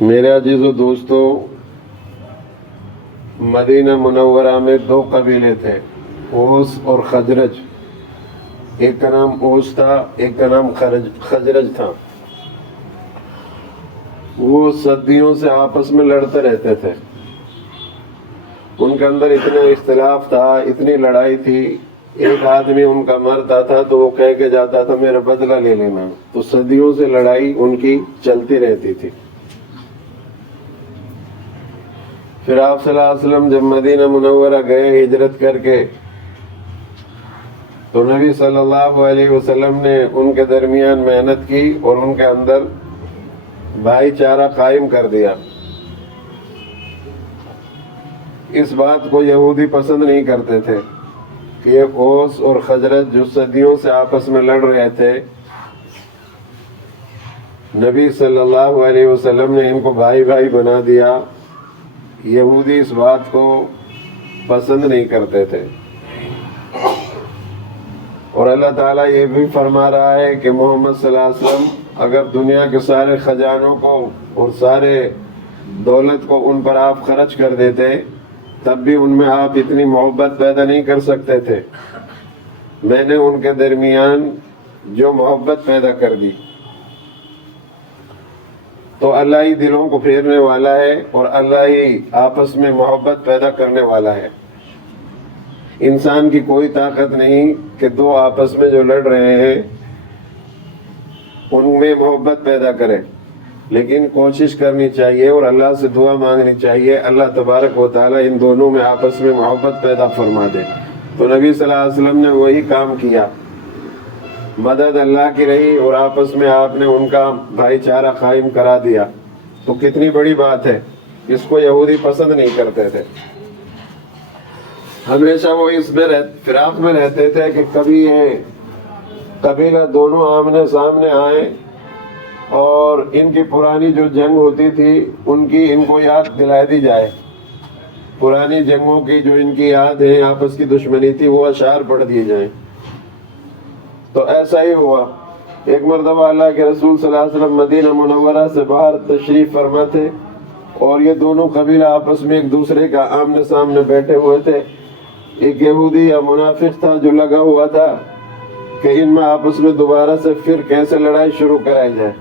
میرے عزیز و دوستو، مدینہ منورہ میں دو قبیلے تھے، اوس اور خزرج۔ ایک کا نام اوس تھا، ایک کا نام خزرج تھا۔ وہ صدیوں سے آپس میں لڑتے رہتے تھے۔ ان کے اندر اتنا اختلاف تھا، اتنی لڑائی تھی۔ ایک آدمی ان کا مرتا تھا تو وہ کہہ کے جاتا تھا میرا بدلہ لے لینا، تو صدیوں سے لڑائی ان کی چلتی رہتی تھی۔ پھر آپ صلی اللہ علیہ وسلم جب مدینہ منورہ گئے ہجرت کر کے، تو نبی صلی اللہ علیہ وسلم نے ان کے درمیان محنت کی اور ان کے اندر بھائی چارہ قائم کر دیا۔ اس بات کو یہودی پسند نہیں کرتے تھے کہ یہ اوس اور خزرج جو صدیوں سے آپس میں لڑ رہے تھے، نبی صلی اللہ علیہ وسلم نے ان کو بھائی بھائی بنا دیا۔ یہودی اس بات کو پسند نہیں کرتے تھے، اور اللہ تعالیٰ یہ بھی فرما رہا ہے کہ محمد صلی اللہ علیہ وسلم اگر دنیا کے سارے خزانوں کو اور سارے دولت کو ان پر آپ خرچ کر دیتے تب بھی ان میں آپ اتنی محبت پیدا نہیں کر سکتے تھے۔ میں نے ان کے درمیان جو محبت پیدا کر دی، تو اللہ ہی دلوں کو پھیرنے والا ہے اور اللہ ہی آپس میں محبت پیدا کرنے والا ہے۔ انسان کی کوئی طاقت نہیں کہ دو آپس میں جو لڑ رہے ہیں ان میں محبت پیدا کرے، لیکن کوشش کرنی چاہیے اور اللہ سے دعا مانگنی چاہیے اللہ تبارک و تعالیٰ ان دونوں میں آپس میں محبت پیدا فرما دے۔ تو نبی صلی اللہ علیہ وسلم نے وہی کام کیا، مدد اللہ کی رہی اور آپس میں آپ نے ان کا بھائی چارہ قائم کرا دیا۔ تو کتنی بڑی بات ہے، اس کو یہودی پسند نہیں کرتے تھے۔ ہمیشہ وہ اس میں فراق میں رہتے تھے کہ کبھی یہ قبیلہ دونوں آمنے سامنے آئیں اور ان کی پرانی جو جنگ ہوتی تھی ان کو یاد دلا دی جائے، پرانی جنگوں کی جو ان کی یاد ہے، آپس کی دشمنی تھی، وہ اشعار پڑھ دیے جائیں۔ تو ایسا ہی ہوا۔ ایک مرتبہ اللہ کے رسول صلی اللہ علیہ وسلم مدینہ منورہ سے باہر تشریف فرما تھے، اور یہ دونوں قبیلہ آپس میں ایک دوسرے کا آمنے سامنے بیٹھے ہوئے تھے۔ ایک یہودی یا منافق تھا جو لگا ہوا تھا کہ ان میں آپس میں دوبارہ سے پھر کیسے لڑائی شروع کرائی جائے۔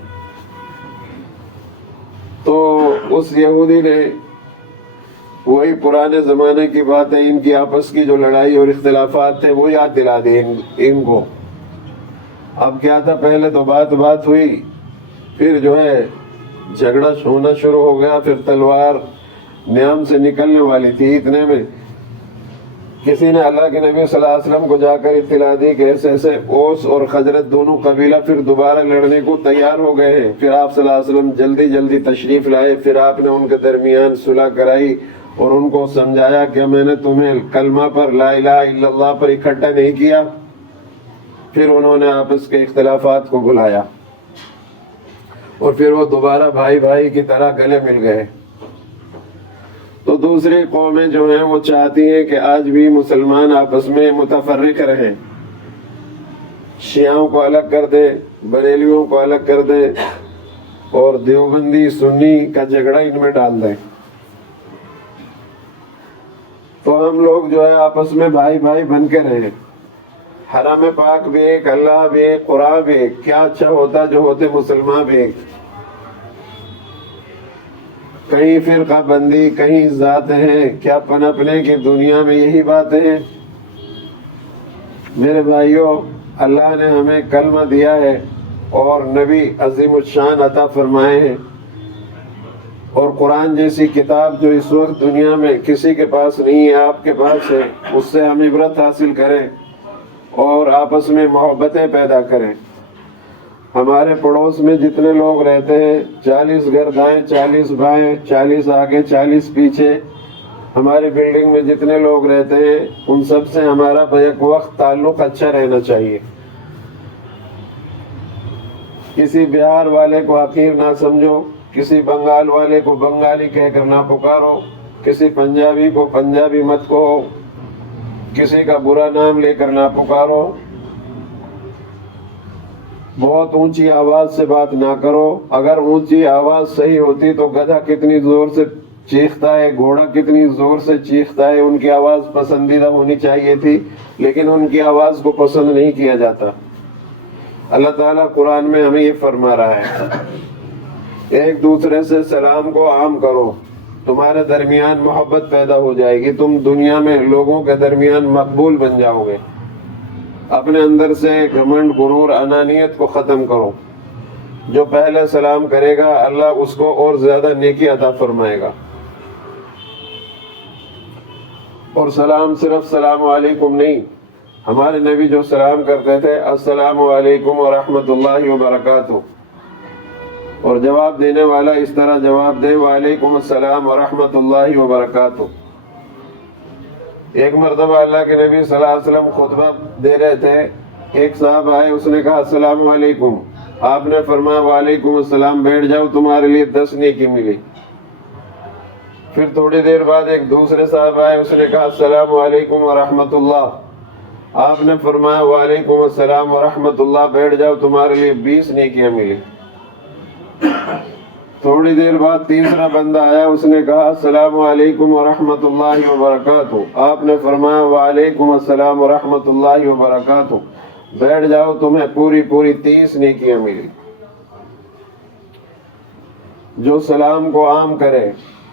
تو اس یہودی نے وہی پرانے زمانے کی باتیں، ان کی آپس کی جو لڑائی اور اختلافات تھے وہ یاد دلا دی ان کو۔ اب کیا تھا، پہلے تو بات ہوئی، پھر جو ہے جھگڑا ہونا شروع ہو گیا، پھر تلوار نیام سے نکلنے والی تھی۔ اتنے میں کسی نے اللہ کے نبی صلی اللہ علیہ وسلم کو جا کر اطلاع دی کہ ایسے ایسے اوس اور خزرج دونوں قبیلہ پھر دوبارہ لڑنے کو تیار ہو گئے ہیں۔ پھر آپ صلی اللہ علیہ وسلم جلدی تشریف لائے، پھر آپ نے ان کے درمیان صلح کرائی اور ان کو سمجھایا کہ میں نے تمہیں کلمہ پر لا الہ الا اللہ پر اکٹھا نہیں کیا۔ پھر انہوں نے آپس کے اختلافات کو بلایا اور پھر وہ دوبارہ بھائی کی طرح گلے مل گئے۔ تو دوسری قومیں جو ہیں وہ چاہتی ہیں کہ آج بھی مسلمان آپس میں متفرق رہیں، شیعوں کو الگ کر دے، بریلیوں کو الگ کر دے اور دیوبندی سنی کا جھگڑا ان میں ڈال دیں۔ تو ہم لوگ جو ہے آپس میں بھائی بن کے رہیں۔ حرم پاک بھی ایک، اللہ بھی ایک، قرآن بھی ایک، کیا اچھا ہوتا جو ہوتے مسلمان بھی ایک۔ کہیں فرقہ بندی، کہیں ذات ہے، کیا پنپنے کی دنیا میں یہی باتیں ہیں۔ میرے بھائیوں، اللہ نے ہمیں کلمہ دیا ہے اور نبی عظیم الشان عطا فرمائے ہیں، اور قرآن جیسی کتاب جو اس وقت دنیا میں کسی کے پاس نہیں ہے، آپ کے پاس ہے، اس سے ہم عبرت حاصل کریں اور آپس میں محبتیں پیدا کریں۔ ہمارے پڑوس میں جتنے لوگ رہتے ہیں، 40 گھر دائیں، 40 بائیں، 40 آگے، 40 پیچھے، ہماری بلڈنگ میں جتنے لوگ رہتے ہیں ان سب سے ہمارا بیک وقت تعلق اچھا رہنا چاہیے۔ کسی بہار والے کو حقیر نہ سمجھو، کسی بنگال والے کو بنگالی کہہ کر نہ پکارو، کسی پنجابی کو پنجابی مت کہو، کسی کا برا نام لے کر نہ پکارو۔ بہت اونچی آواز سے بات نہ کرو. اگر اونچی آواز صحیح ہوتی تو گدھا کتنی زور سے چیختا ہے, گھوڑا کتنی زور سے چیختا ہے, ان کی آواز پسندیدہ ہونی چاہیے تھی, لیکن ان کی آواز کو پسند نہیں کیا جاتا. اللہ تعالیٰ قرآن میں ہمیں یہ فرما رہا ہے, ایک دوسرے سے سلام کو عام کرو, تمہارے درمیان محبت پیدا ہو جائے گی, تم دنیا میں لوگوں کے درمیان مقبول بن جاؤ گے. اپنے اندر سے گھمنڈ, غرور, انانیت کو ختم کرو. جو پہلے سلام کرے گا اللہ اس کو اور زیادہ نیکی عطا فرمائے گا. اور سلام صرف السلام علیکم نہیں, ہمارے نبی جو سلام کرتے تھے السلام علیکم ورحمۃ اللہ وبرکاتہ, اور جواب دینے والا اس طرح جواب دے وعلیکم السلام ورحمۃ اللہ وبرکاتہ. ایک مرتبہ اللہ کے نبی صلی اللہ علیہ وسلم خطبہ دے رہے تھے, ایک صاحب آئے, اس نے کہا السلام علیکم, آپ نے فرمایا وعلیکم السلام, بیٹھ جاؤ تمہارے لیے 10 نیکی ملی. پھر تھوڑی دیر بعد ایک دوسرے صاحب آئے, اس نے کہا السلام علیکم ورحمۃ اللہ, آپ نے فرمایا وعلیکم السلام ورحمۃ اللہ, بیٹھ جاؤ تمہارے لیے 20 نیکیاں ملی. تھوڑی دیر بعد تیسرا بندہ آیا, اس نے کہا السلام علیکم ورحمۃ اللہ وبرکاتہ, آپ نے فرمایا وعلیکم السلام ورحمۃ اللہ وبرکاتہ, بیٹھ جاؤ تمہیں پوری 30 نیکیاں ملی. جو سلام کو عام کرے,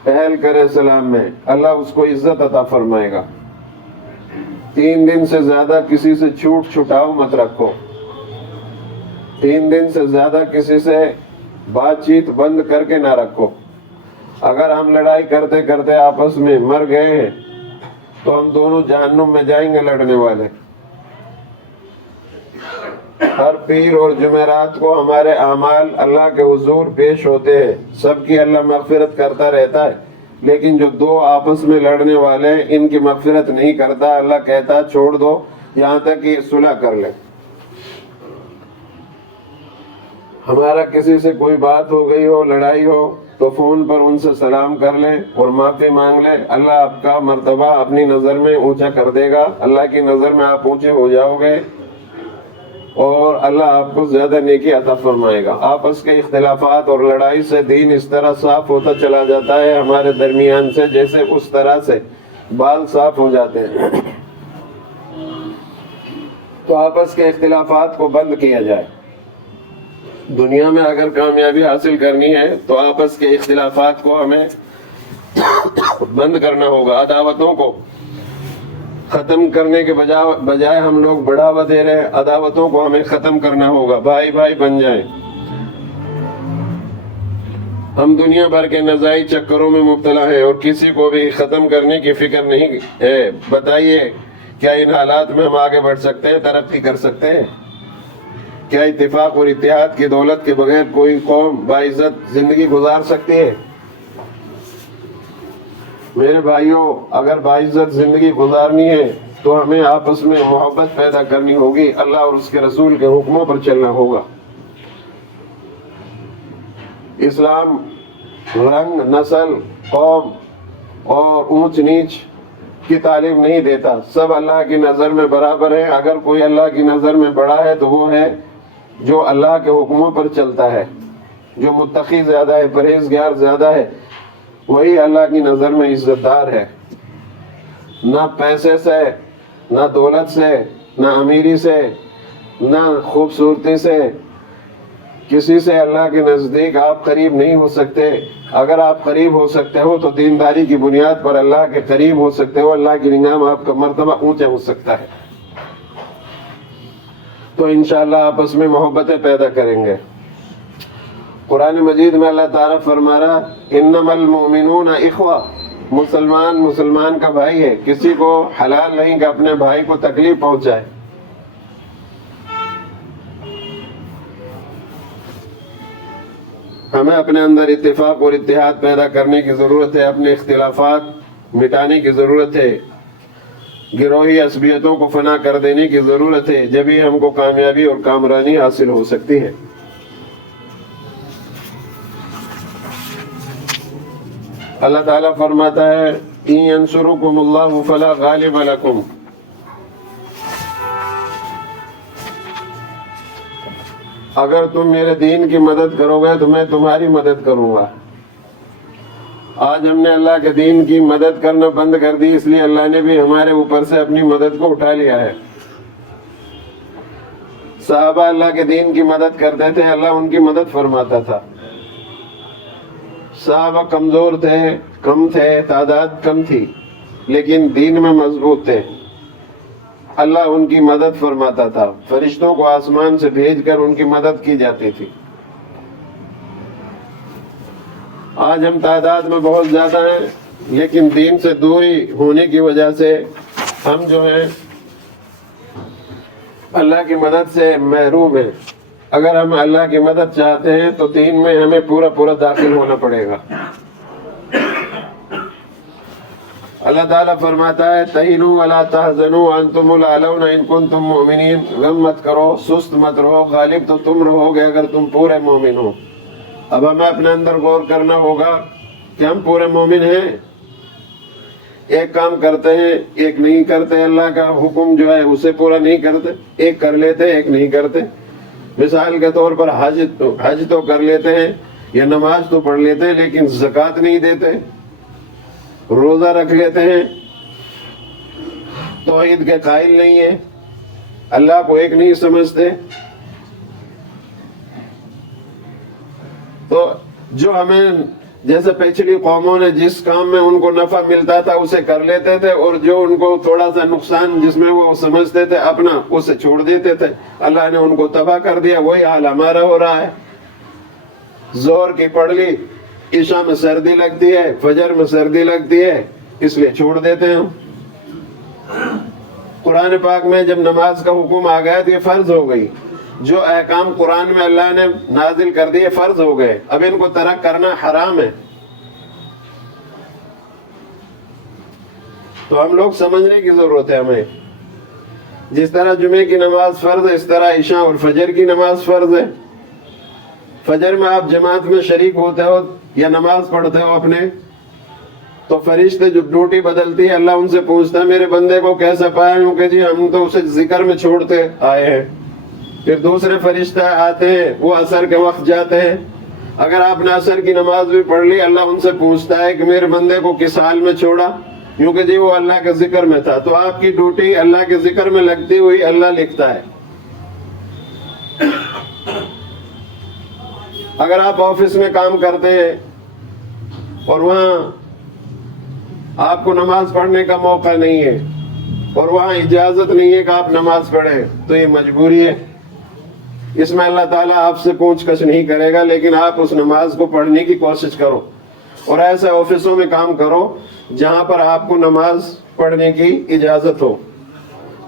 پہل کرے سلام میں, اللہ اس کو عزت عطا فرمائے گا. 3 دن سے زیادہ کسی سے چھوٹ چھٹاؤ مت رکھو. 3 دن سے زیادہ کسی سے بات چیت بند کر کے نہ رکھو. اگر ہم لڑائی کرتے کرتے آپس میں مر گئے ہیں تو ہم دونوں جہنم میں جائیں گے لڑنے والے. ہر پیر اور جمعرات کو ہمارے اعمال اللہ کے حضور پیش ہوتے ہیں, سب کی اللہ مغفرت کرتا رہتا ہے, لیکن جو 2 آپس میں لڑنے والے ہیں ان کی مغفرت نہیں کرتا. اللہ کہتا چھوڑ دو یہاں تک کہ صلح کر لیں. ہمارا کسی سے کوئی بات ہو گئی ہو, لڑائی ہو, تو فون پر ان سے سلام کر لیں اور معافی مانگ لیں. اللہ آپ کا مرتبہ اپنی نظر میں اونچا کر دے گا, اللہ کی نظر میں آپ اونچے ہو جاؤ گے, اور اللہ آپ کو زیادہ نیکی عطا فرمائے گا. آپس کے اختلافات اور لڑائی سے دین اس طرح صاف ہوتا چلا جاتا ہے ہمارے درمیان سے, جیسے اس طرح سے بال صاف ہو جاتے ہیں. تو آپس کے اختلافات کو بند کیا جائے. دنیا میں اگر کامیابی حاصل کرنی ہے تو آپس کے اختلافات کو ہمیں بند کرنا ہوگا. عداوتوں کو ختم کرنے کے بجائے ہم لوگ بڑھاوا دے رہے ہیں, عداوتوں کو ہمیں ختم کرنا ہوگا. بھائی بھائی بن جائیں. ہم دنیا بھر کے نزاعی چکروں میں مبتلا ہیں اور کسی کو بھی ختم کرنے کی فکر نہیں ہے. بتائیے کیا ان حالات میں ہم آگے بڑھ سکتے ہیں, ترقی کر سکتے ہیں؟ کیا اتفاق اور اتحاد کی دولت کے بغیر کوئی قوم باعزت زندگی گزار سکتی ہے؟ میرے بھائیوں, اگر باعزت زندگی گزارنی ہے تو ہمیں آپس میں محبت پیدا کرنی ہوگی, اللہ اور اس کے رسول کے حکموں پر چلنا ہوگا. اسلام رنگ, نسل, قوم اور اونچ نیچ کی تعلیم نہیں دیتا. سب اللہ کی نظر میں برابر ہیں. اگر کوئی اللہ کی نظر میں بڑا ہے تو وہ ہے جو اللہ کے حکموں پر چلتا ہے, جو متقی زیادہ ہے, پرہیزگار زیادہ ہے, وہی اللہ کی نظر میں عزت دار ہے. نہ پیسے سے, نہ دولت سے, نہ امیری سے, نہ خوبصورتی سے, کسی سے اللہ کے نزدیک آپ قریب نہیں ہو سکتے. اگر آپ قریب ہو سکتے ہو تو دینداری کی بنیاد پر اللہ کے قریب ہو سکتے ہو, اللہ کی نگاہ میں آپ کا مرتبہ اونچا ہو سکتا ہے. تو انشاءاللہ آپس میں محبتیں پیدا کریں گے. قرآن مجید میں اللہ تعالیٰ فرما رہا انما المؤمنون اخوہ, مسلمان کا بھائی ہے. کسی کو حلال نہیں کہ اپنے بھائی کو تکلیف پہنچائے. ہمیں اپنے اندر اتفاق اور اتحاد پیدا کرنے کی ضرورت ہے, اپنے اختلافات مٹانے کی ضرورت ہے, گروہی عصبیتوں کو فنا کر دینے کی ضرورت ہے. جبھی ہم کو کامیابی اور کامرانی حاصل ہو سکتی ہے. اللہ تعالیٰ فرماتا ہے ان ینصرکم اللہ فلا غالب لکم, اگر تم میرے دین کی مدد کرو گے تو میں تمہاری مدد کروں گا۔ آج ہم نے اللہ کے دین کی مدد کرنا بند کر دی، اس لیے اللہ نے بھی ہمارے اوپر سے اپنی مدد کو اٹھا لیا ہے۔ صحابہ اللہ کے دین کی مدد کرتے تھے، اللہ ان کی مدد فرماتا تھا۔ صحابہ کمزور تھے، کم تھے، تعداد کم تھی، لیکن دین میں مضبوط تھے، اللہ ان کی مدد فرماتا تھا۔ فرشتوں کو آسمان سے بھیج کر ان کی مدد کی جاتی تھی۔ آج ہم تعداد میں بہت زیادہ ہیں، لیکن دین سے دوری ہونے کی وجہ سے ہم جو ہیں اللہ کی مدد سے محروم ہیں۔ اگر ہم اللہ کی مدد چاہتے ہیں تو دین میں ہمیں پورا داخل ہونا پڑے گا۔ اللہ تعالیٰ فرماتا ہے تَهِنُوا وَلَا تَحْزَنُوا وَأَنْتُمُ الْأَعْلَوْنَ إِن كُنتُم مُؤْمِنِينَ، غم مت کرو، سست مت رہو، غالب تو تم رہو گے اگر تم پورے مومن ہو۔ اب ہمیں اپنے اندر غور کرنا ہوگا کہ ہم پورے مومن ہیں۔ ایک کام کرتے ہیں، ایک نہیں کرتے، اللہ کا حکم جو ہے اسے پورا نہیں کرتے، ایک کر لیتے ایک نہیں کرتے۔ مثال کے طور پر حج تو کر لیتے ہیں یا نماز تو پڑھ لیتے ہیں، لیکن زکوٰۃ نہیں دیتے، روزہ رکھ لیتے ہیں، توحید کے قائل نہیں ہیں، اللہ کو ایک نہیں سمجھتے۔ تو جو ہمیں جیسے پچھلی قوموں نے جس کام میں ان کو نفع ملتا تھا اسے کر لیتے تھے، اور جو ان کو تھوڑا سا نقصان جس میں وہ سمجھتے تھے اپنا اسے چھوڑ دیتے تھے، اللہ نے ان کو تباہ کر دیا۔ وہی حال ہمارا ہو رہا ہے۔ زہر کی پڑھ لی، عشاء میں سردی لگتی ہے، فجر میں سردی لگتی ہے، اس لیے چھوڑ دیتے ہیں ہم۔ قرآن پاک میں جب نماز کا حکم آ گیا تو یہ فرض ہو گئی۔ جو احکام قرآن میں اللہ نے نازل کر دیے فرض ہو گئے، اب ان کو ترک کرنا حرام ہے۔ تو ہم لوگ سمجھنے کی ضرورت ہے ہمیں، جس طرح جمعے کی نماز فرض ہے اس طرح عشاء اور فجر کی نماز فرض ہے۔ فجر میں آپ جماعت میں شریک ہوتے ہو یا نماز پڑھتے ہو اپنے، تو فرشتے جو ڈیوٹی بدلتی ہے اللہ ان سے پوچھتا ہے میرے بندے کو کیسا پایا؟ کہ جی ہم تو اسے ذکر میں چھوڑتے آئے ہیں۔ پھر دوسرے فرشتے آتے ہیں، وہ عصر کے وقت جاتے ہیں۔ اگر آپ نے عصر کی نماز بھی پڑھ لی، اللہ ان سے پوچھتا ہے کہ میرے بندے کو کس حال میں چھوڑا؟ کیونکہ جی وہ اللہ کے ذکر میں تھا۔ تو آپ کی ڈیوٹی اللہ کے ذکر میں لگتی ہوئی اللہ لکھتا ہے۔ اگر آپ آفس میں کام کرتے ہیں اور وہاں آپ کو نماز پڑھنے کا موقع نہیں ہے اور وہاں اجازت نہیں ہے کہ آپ نماز پڑھیں، تو یہ مجبوری ہے۔ اس میں اللہ تعالیٰ آپ سے پوچھ گچھ نہیں کرے گا، لیکن آپ اس نماز کو پڑھنے کی کوشش کرو، اور ایسے آفسوں میں کام کرو جہاں پر آپ کو نماز پڑھنے کی اجازت ہو۔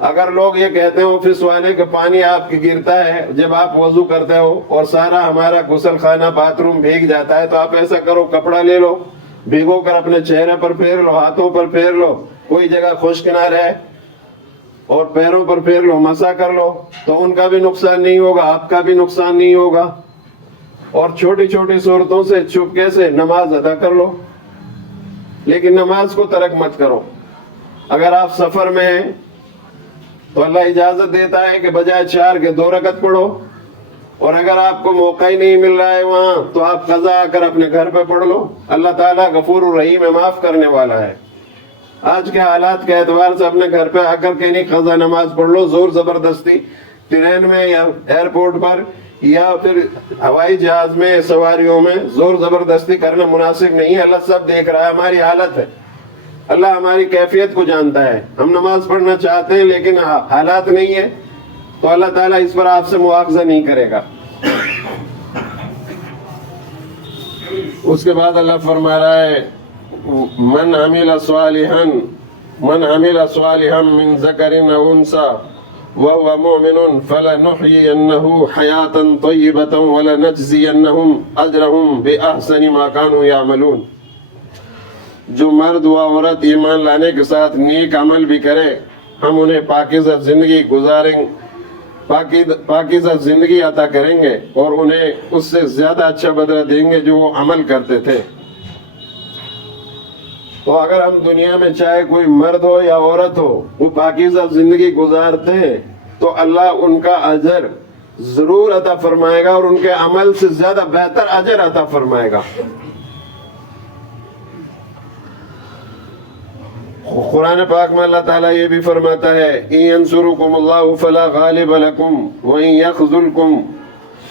اگر لوگ یہ کہتے ہیں آفس والے کہ پانی آپ کی گرتا ہے جب آپ وضو کرتے ہو اور سارا ہمارا غسل خانہ باتھ روم بھیگ جاتا ہے، تو آپ ایسا کرو کپڑا لے لو، بھیگو کر اپنے چہرے پر پھیر لو، ہاتھوں پر پھیر لو، کوئی جگہ خشک نہ رہے، اور پیروں پر پھیر لو، مسح کر لو، تو ان کا بھی نقصان نہیں ہوگا، آپ کا بھی نقصان نہیں ہوگا۔ اور چھوٹی چھوٹی صورتوں سے چپکے سے نماز ادا کر لو، لیکن نماز کو ترک مت کرو۔ اگر آپ سفر میں ہیں تو اللہ اجازت دیتا ہے کہ بجائے 4 کے 2 رکعت پڑھو، اور اگر آپ کو موقع ہی نہیں مل رہا ہے وہاں تو آپ قضا آ کر اپنے گھر پہ پڑھ لو۔ اللہ تعالیٰ غفور الرحیم ہے، معاف کرنے والا ہے۔ آج کے حالات کے اعتبار سے اپنے گھر پہ آ کر کے نہیں قضا نماز پڑھ لو، زور زبردستی ٹرین میں یا ایئرپورٹ پر یا پھر ہوائی جہاز میں سواریوں میں زور زبردستی کرنا مناسب نہیں ہے۔ اللہ سب دیکھ رہا ہے، ہماری حالت ہے، اللہ ہماری کیفیت کو جانتا ہے۔ ہم نماز پڑھنا چاہتے ہیں لیکن حالات نہیں ہے، تو اللہ تعالیٰ اس پر آپ سے مواخذہ نہیں کرے گا۔ اس کے بعد اللہ فرما رہا ہے من عمل صالحا من ذکر او انثى وهو مؤمن فلنحيينه حياة طيبة ولنجزينهم اجرهم باحسن ما كانوا يعملون۔ جو مرد و عورت ایمان لانے کے ساتھ نیک عمل بھی کرے، ہم انہیں پاکیزہ زندگی عطا کریں گے اور انہیں اس سے زیادہ اچھا بدلہ دیں گے جو وہ عمل کرتے تھے۔ تو اگر ہم دنیا میں چاہے کوئی مرد ہو یا عورت ہو وہ پاکیزہ زندگی گزارتے ہیں تو اللہ ان کا اجر ضرور عطا فرمائے گا اور ان کے عمل سے زیادہ بہتر اجر عطا فرمائے گا۔ قرآن پاک میں اللہ تعالیٰ یہ بھی فرماتا ہے إِن يَنْصُرُكُمُ اللَّهُ فَلَا غَالِبَ لَكُمْ وَإِن يَخْذُلْكُمْ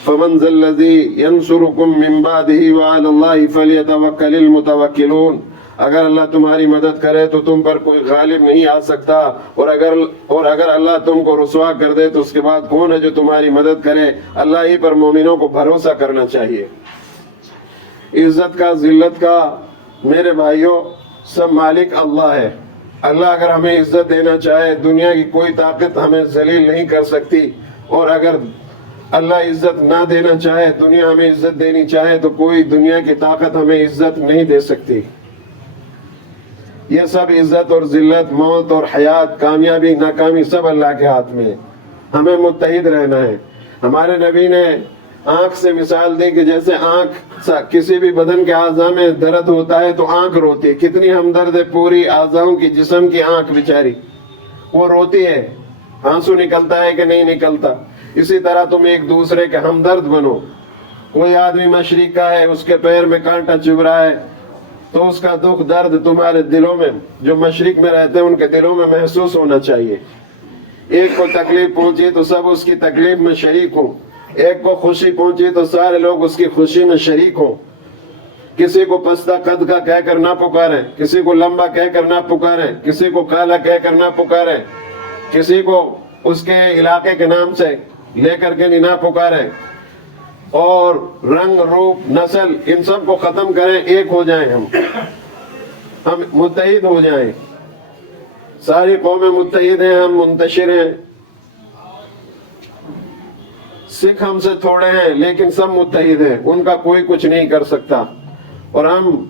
فَمَنْ ذَا الَّذِي يَنْصُرُكُمْ مِنْ بَعْدِهِ وَعَلَى اللَّهِ فَلْيَتَوَكَّلِ الْمُتَوَكِّلُونَ۔ اگر اللہ تمہاری مدد کرے تو تم پر کوئی غالب نہیں آ سکتا، اور اگر اللہ تم کو رسوا کر دے تو اس کے بعد کون ہے جو تمہاری مدد کرے؟ اللہ ہی پر مومنوں کو بھروسہ کرنا چاہیے۔ عزت کا، ذلت کا میرے بھائیوں سب مالک اللہ ہے۔ اللہ اگر ہمیں عزت دینا چاہے دنیا کی کوئی طاقت ہمیں ذلیل نہیں کر سکتی، اور اگر اللہ عزت نہ دینا چاہے، دنیا ہمیں عزت دینی چاہے تو کوئی دنیا کی طاقت ہمیں عزت نہیں دے سکتی۔ یہ سب عزت اور ذلت، موت اور حیات، کامیابی ناکامی سب اللہ کے ہاتھ میں ہے۔ ہمیں متحد رہنا ہے۔ ہمارے نبی نے آنکھ سے مثال دی کہ جیسے آنکھ کسی بھی بدن کے اعضاء میں درد ہوتا ہے تو آنکھ روتی ہے۔ کتنی ہمدرد ہے پوری اعضاؤں کی، جسم کی آنکھ بیچاری، وہ روتی ہے، آنسو نکلتا ہے کہ نہیں نکلتا۔ اسی طرح تم ایک دوسرے کے ہمدرد بنو۔ کوئی آدمی مشرق کا ہے، اس کے پیر میں کانٹا چبھ رہا ہے تو اس کا دکھ درد تمہارے دلوں میں، جو مشرق میں رہتے ہیں ان کے دلوں میں محسوس ہونا چاہیے۔ ایک کو تکلیف پہنچی تو سب اس کی تکلیف میں شریک ہوں، ایک کو خوشی پہنچی تو سارے لوگ اس کی خوشی میں شریک ہوں۔ کسی کو پستہ قد کا کہہ کر نہ پکاریں، کسی کو لمبا کہہ کر نہ پکاریں، کسی کو کالا کہہ کر نہ پکاریں، کسی کو اس کے علاقے کے نام سے لے کر کے نہ پکاریں، اور رنگ، روپ، نسل ان سب کو ختم کریں، ایک ہو جائیں، ہم متحد ہو جائیں۔ ساری قومیں متحد ہیں، ہم منتشر ہیں۔ سکھ ہم سے تھوڑے ہیں لیکن سب متحد ہیں، ان کا کوئی کچھ نہیں کر سکتا۔ اور ہم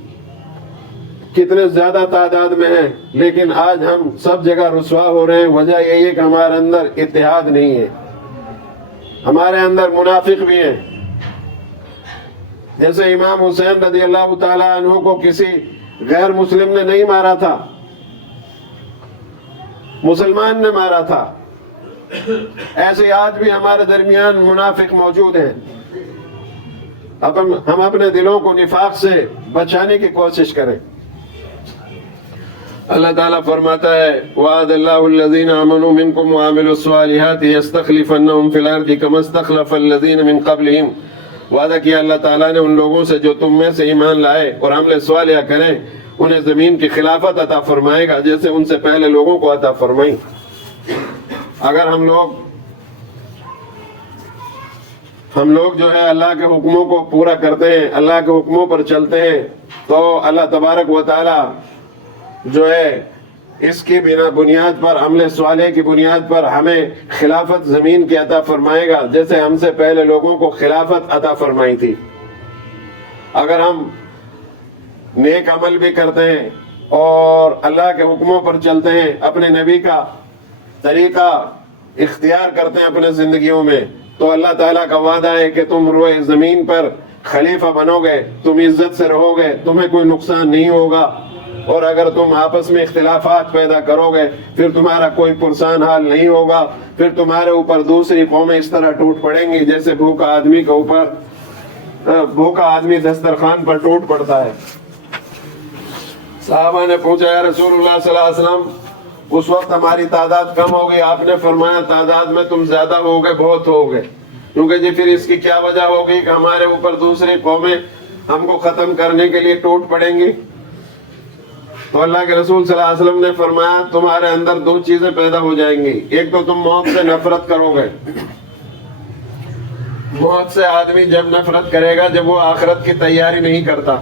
کتنے زیادہ تعداد میں ہیں لیکن آج ہم سب جگہ رسوا ہو رہے ہیں۔ وجہ یہی ہے کہ ہمارے اندر اتحاد نہیں ہے، ہمارے اندر منافق بھی ہیں۔ جیسے امام حسین رضی اللہ تعالیٰ عنہ کو کسی غیر مسلم نے نہیں مارا تھا، مسلمان نے مارا تھا، ایسے آج بھی ہمارے درمیان منافق موجود ہیں۔ اب ہم اپنے دلوں کو نفاق سے بچانے کی کوشش کریں۔ اللہ تعالیٰ فرماتا ہے وعد اللہ الذین آمنوا منکم وعملوا الصالحات یستخلفنہم فی الارض کما استخلف الذین من قبلہم۔ وعدہ کیا اللہ تعالیٰ نے ان لوگوں سے جو تم میں سے ایمان لائے اور عمل صالح کریں، انہیں زمین کی خلافت عطا فرمائے گا جیسے ان سے پہلے لوگوں کو عطا فرمائی۔ اگر ہم لوگ جو ہے اللہ کے حکموں کو پورا کرتے ہیں، اللہ کے حکموں پر چلتے ہیں، تو اللہ تبارک و تعالیٰ جو ہے اس کی بنیاد پر، عمل صالح کی بنیاد پر ہمیں خلافت زمین کی عطا فرمائے گا جیسے ہم سے پہلے لوگوں کو خلافت عطا فرمائی تھی۔ اگر ہم نیک عمل بھی کرتے ہیں اور اللہ کے حکموں پر چلتے ہیں، اپنے نبی کا طریقہ اختیار کرتے ہیں اپنے زندگیوں میں، تو اللہ تعالیٰ کا وعدہ ہے کہ تم روئے زمین پر خلیفہ بنو گے، تم عزت سے رہو گے، تمہیں کوئی نقصان نہیں ہوگا۔ اور اگر تم آپس میں اختلافات پیدا کرو گے پھر تمہارا کوئی پرسان حال نہیں ہوگا، پھر تمہارے اوپر دوسری قومیں اس طرح ٹوٹ پڑیں گی جیسے بھوکا آدمی دسترخوان پر ٹوٹ پڑتا ہے۔ صحابہ نے پوچھا یا رسول اللہ صلی اللہ علیہ وسلم اس وقت ہماری تعداد کم ہو گئی، آپ نے فرمایا تعداد میں تم زیادہ ہو گئے، بہت ہو گئے، کیونکہ جی پھر اس کی کیا وجہ ہوگی کہ ہمارے اوپر دوسری قومیں ہم کو ختم کرنے کے لیے ٹوٹ پڑیں گی۔ تو اللہ کے رسول صلی اللہ علیہ وسلم نے فرمایا تمہارے اندر دو چیزیں پیدا ہو جائیں گی، ایک تو تم موت سے نفرت کرو گے۔ موت سے آدمی جب نفرت کرے گا جب وہ آخرت کی تیاری نہیں کرتا۔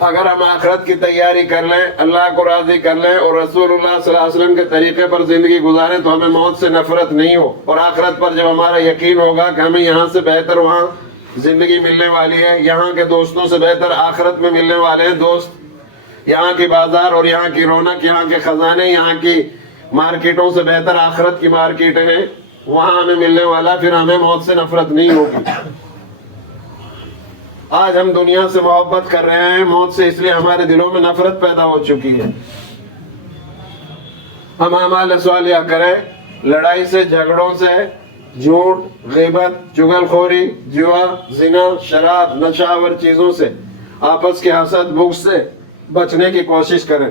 اگر ہم آخرت کی تیاری کر لیں، اللہ کو راضی کر لیں اور رسول اللہ صلی اللہ علیہ وسلم کے طریقے پر زندگی گزاریں تو ہمیں موت سے نفرت نہیں ہو، اور آخرت پر جب ہمارا یقین ہوگا کہ ہمیں یہاں سے بہتر وہاں زندگی ملنے والی ہے، یہاں کے دوستوں سے بہتر آخرت میں ملنے والے ہیں دوست، یہاں کی بازار اور یہاں کی رونق، یہاں کے خزانے، یہاں کی مارکیٹوں سے بہتر آخرت کی مارکیٹیں ہیں، وہاں ہمیں ملنے والا، پھر ہمیں موت سے نفرت نہیں ہوگی۔ آج ہم دنیا سے محبت کر رہے ہیں موت سے، اس لیے ہمارے دلوں میں نفرت پیدا ہو چکی ہے۔ ہم اعمال صالحہ کریں، لڑائی سے، جھگڑوں سے، جھوٹ، غیبت، چغلخوری، جوا، زنا، شراب، نشاور چیزوں سے، آپس کے حسد، بغض سے بچنے کی کوشش کریں۔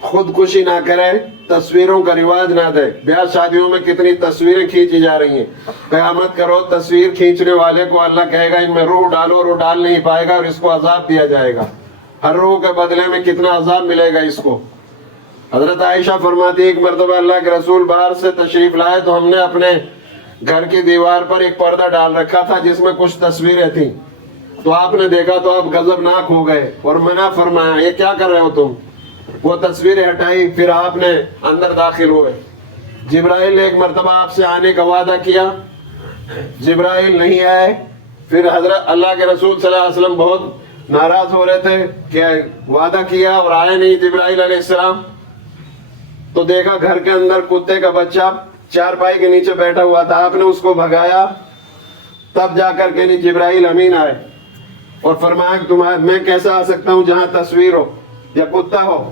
خودکشی نہ کریں، تصویروں کا رواج نہ دے۔ بیاہ شادیوں میں کتنی تصویریں کھینچی جا رہی ہیں۔ قیامت کا روز تصویر کھینچنے والے کو اللہ کہے گا ان میں روح ڈالو، روح ڈال نہیں پائے گا اور اس کو عذاب دیا جائے گا۔ ہر روح کے بدلے میں کتنا عذاب ملے گا اس کو۔ حضرت عائشہ فرماتی ہے ایک مرتبہ اللہ کے رسول باہر سے تشریف لائے تو ہم نے اپنے گھر کی دیوار پر ایک پردہ ڈال رکھا تھا جس میں کچھ تصویریں تھیں، تو آپ نے دیکھا تو آپ غضبناک ہو گئے اور منع فرمایا یہ کیا کر رہے ہو تم؟ وہ تصویریں ہٹائی، پھر آپ نے اندر داخل ہوئے۔ جبرائیل نے ایک مرتبہ آپ سے آنے کا وعدہ کیا، جبرائیل نہیں آئے۔ پھر حضرت اللہ کے رسول صلی اللہ علیہ وسلم بہت ناراض ہو رہے تھے کہ وعدہ کیا اور آئے نہیں جبرائیل علیہ السلام۔ تو دیکھا گھر کے اندر کتے کا بچہ چارپائی کے نیچے بیٹھا ہوا تھا، آپ نے اس کو بھگایا، تب جا کر کے جبرائیل امین آئے اور فرمایا کہ میں کیسا آ سکتا ہوں جہاں تصویر ہو یا کتا ہو۔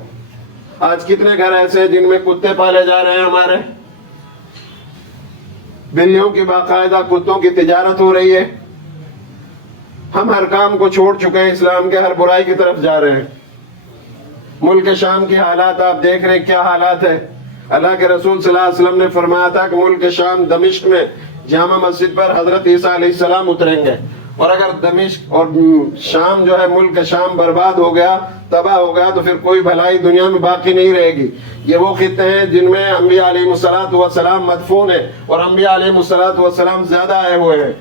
آج کتنے گھر ایسے ہیں جن میں کتے پالے جا رہے ہیں، ہمارے بلیوں کی باقاعدہ کتوں کی تجارت ہو رہی ہے۔ ہم ہر کام کو چھوڑ چکے ہیں، اسلام کے ہر برائی کی طرف جا رہے ہیں۔ ملک شام کی حالات آپ دیکھ رہے ہیں کیا حالات ہے۔ اللہ کے رسول صلی اللہ علیہ وسلم نے فرمایا تھا کہ ملک شام دمشق میں جامع مسجد پر حضرت عیسیٰ علیہ السلام اتریں گے، اور اگر دمشق اور شام جو ہے ملک شام برباد ہو گیا، تباہ ہو گیا، تو پھر کوئی بھلائی دنیا میں باقی نہیں رہے گی۔ یہ وہ خطے ہیں جن میں انبیاء علیہ السلام مدفون ہیں اور انبیاء علیہ السلام زیادہ آئے ہوئے ہیں۔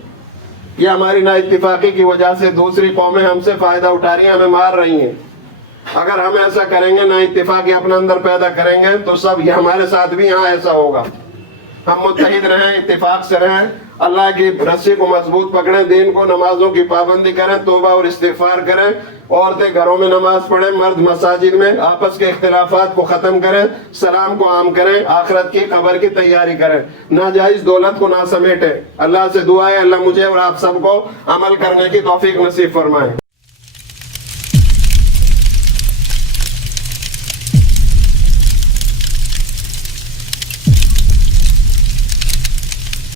یہ ہماری نا اتفاقی کی وجہ سے دوسری قومیں ہم سے فائدہ اٹھا رہی ہیں، ہمیں مار رہی ہیں۔ اگر ہم ایسا کریں گے، نا اتفاقی اپنے اندر پیدا کریں گے، تو سب یہ ہمارے ساتھ بھی یہاں ایسا ہوگا۔ ہم متحد رہیں، اتفاق سے رہیں، اللہ کی رسی کو مضبوط پکڑیں، دین کو، نمازوں کی پابندی کریں، توبہ اور استغفار کریں، عورتیں گھروں میں نماز پڑھیں، مرد مساجد میں، آپس کے اختلافات کو ختم کریں، سلام کو عام کریں، آخرت کی قبر کی تیاری کریں، ناجائز دولت کو نہ سمیٹیں۔ اللہ سے دعا ہے اللہ مجھے اور آپ سب کو عمل کرنے کی توفیق نصیب فرمائے۔